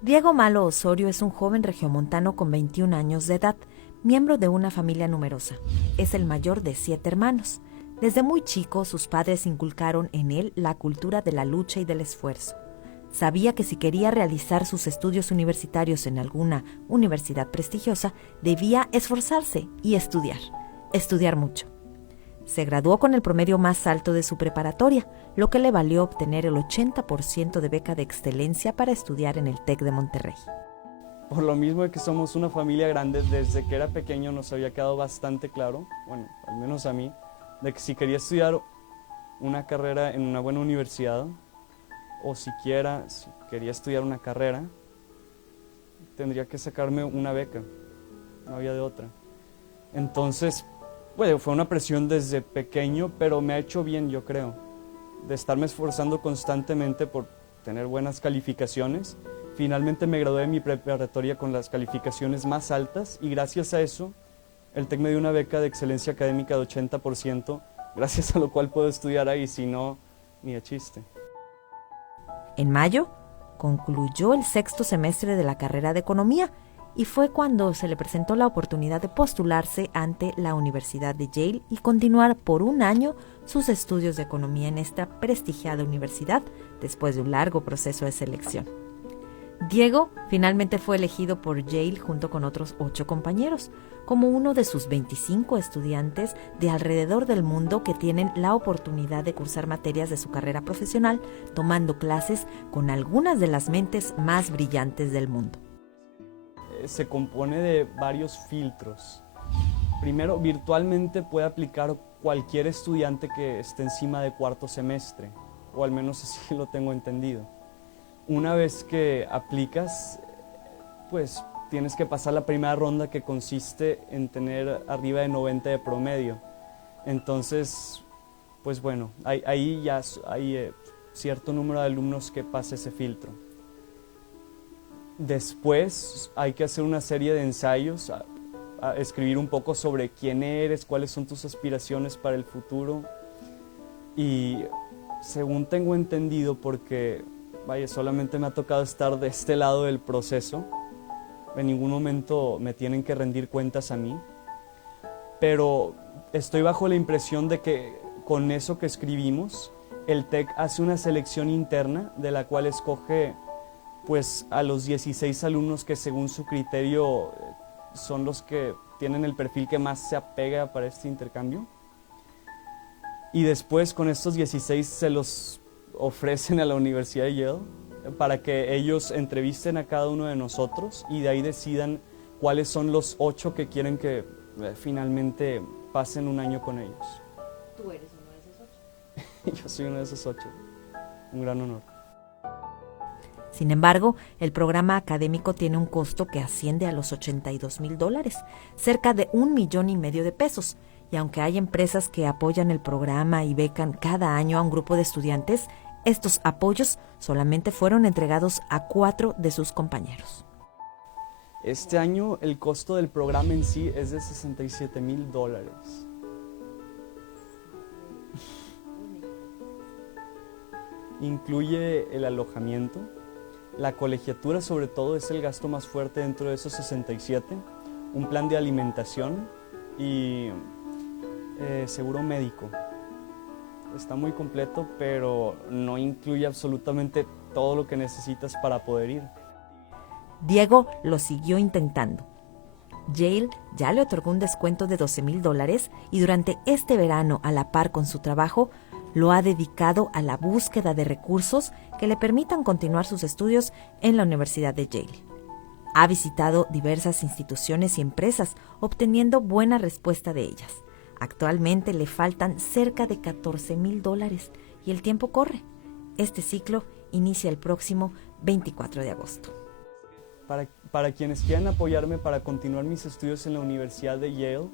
Diego Malo Osorio es un joven regiomontano con 21 años de edad, miembro de una familia numerosa. Es el mayor de 7 hermanos. Desde muy chico, sus padres inculcaron en él la cultura de la lucha y del esfuerzo. Sabía que si quería realizar sus estudios universitarios en alguna universidad prestigiosa, debía esforzarse y estudiar mucho. Se graduó con el promedio más alto de su preparatoria, lo que le valió obtener el 80% de beca de excelencia para estudiar en el TEC de Monterrey. Por lo mismo de que somos una familia grande, desde que era pequeño nos había quedado bastante claro, bueno, al menos a mí, de que si quería estudiar una carrera en una buena universidad, o siquiera si quería estudiar una carrera, tendría que sacarme una beca, no había de otra. Entonces, bueno, fue una presión desde pequeño, pero me ha hecho bien, yo creo, de estarme esforzando constantemente por tener buenas calificaciones. Finalmente me gradué de mi preparatoria con las calificaciones más altas y gracias a eso el TEC me dio una beca de excelencia académica de 80%, gracias a lo cual puedo estudiar ahí, si no, ni de chiste. En mayo, concluyó el 6º semestre de la carrera de Economía y fue cuando se le presentó la oportunidad de postularse ante la Universidad de Yale y continuar por un año sus estudios de Economía en esta prestigiada universidad después de un largo proceso de selección. Diego finalmente fue elegido por Yale junto con otros 8 compañeros, como uno de sus 25 estudiantes de alrededor del mundo que tienen la oportunidad de cursar materias de su carrera profesional, tomando clases con algunas de las mentes más brillantes del mundo. Se compone de varios filtros. Primero, virtualmente puede aplicar cualquier estudiante que esté encima de 4º semestre, o al menos así lo tengo entendido. Una vez que aplicas, pues tienes que pasar la primera ronda, que consiste en tener arriba de 90 de promedio. Entonces, pues bueno, ahí ya hay cierto número de alumnos que pasa ese filtro. Después hay que hacer una serie de ensayos, a escribir un poco sobre quién eres, cuáles son tus aspiraciones para el futuro. Y según tengo entendido, porque vaya, solamente me ha tocado estar de este lado del proceso, en ningún momento me tienen que rendir cuentas a mí, pero estoy bajo la impresión de que con eso que escribimos, el TEC hace una selección interna de la cual escoge pues a los 16 alumnos que según su criterio son los que tienen el perfil que más se apega para este intercambio. Y después con estos 16 se los ofrecen a la Universidad de Yale para que ellos entrevisten a cada uno de nosotros y de ahí decidan cuáles son los 8 que quieren que finalmente pasen un año con ellos. ¿Tú eres uno de esos 8? Yo soy uno de esos 8. Un gran honor. Sin embargo, el programa académico tiene un costo que asciende a los $82,000, cerca de $1,5 millones de pesos. Y aunque hay empresas que apoyan el programa y becan cada año a un grupo de estudiantes, estos apoyos solamente fueron entregados a 4 de sus compañeros. Este año el costo del programa en sí es de $67,000. Incluye el alojamiento. La colegiatura, sobre todo, es el gasto más fuerte dentro de esos 67, un plan de alimentación y seguro médico. Está muy completo, pero no incluye absolutamente todo lo que necesitas para poder ir. Diego lo siguió intentando. Yale ya le otorgó un descuento de $12,000 y durante este verano, a la par con su trabajo, lo ha dedicado a la búsqueda de recursos que le permitan continuar sus estudios en la Universidad de Yale. Ha visitado diversas instituciones y empresas, obteniendo buena respuesta de ellas. Actualmente le faltan cerca de $14,000 y el tiempo corre. Este ciclo inicia el próximo 24 de agosto. Para quienes quieran apoyarme para continuar mis estudios en la Universidad de Yale,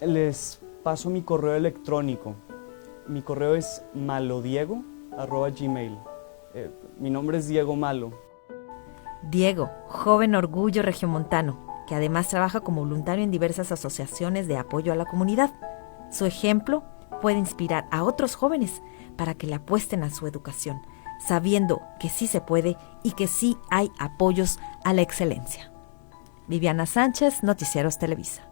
les paso mi correo electrónico. Mi correo es malodiego@gmail. Mi nombre es Diego Malo. Diego, joven orgullo regiomontano, que además trabaja como voluntario en diversas asociaciones de apoyo a la comunidad. Su ejemplo puede inspirar a otros jóvenes para que le apuesten a su educación, sabiendo que sí se puede y que sí hay apoyos a la excelencia. Viviana Sánchez, Noticieros Televisa.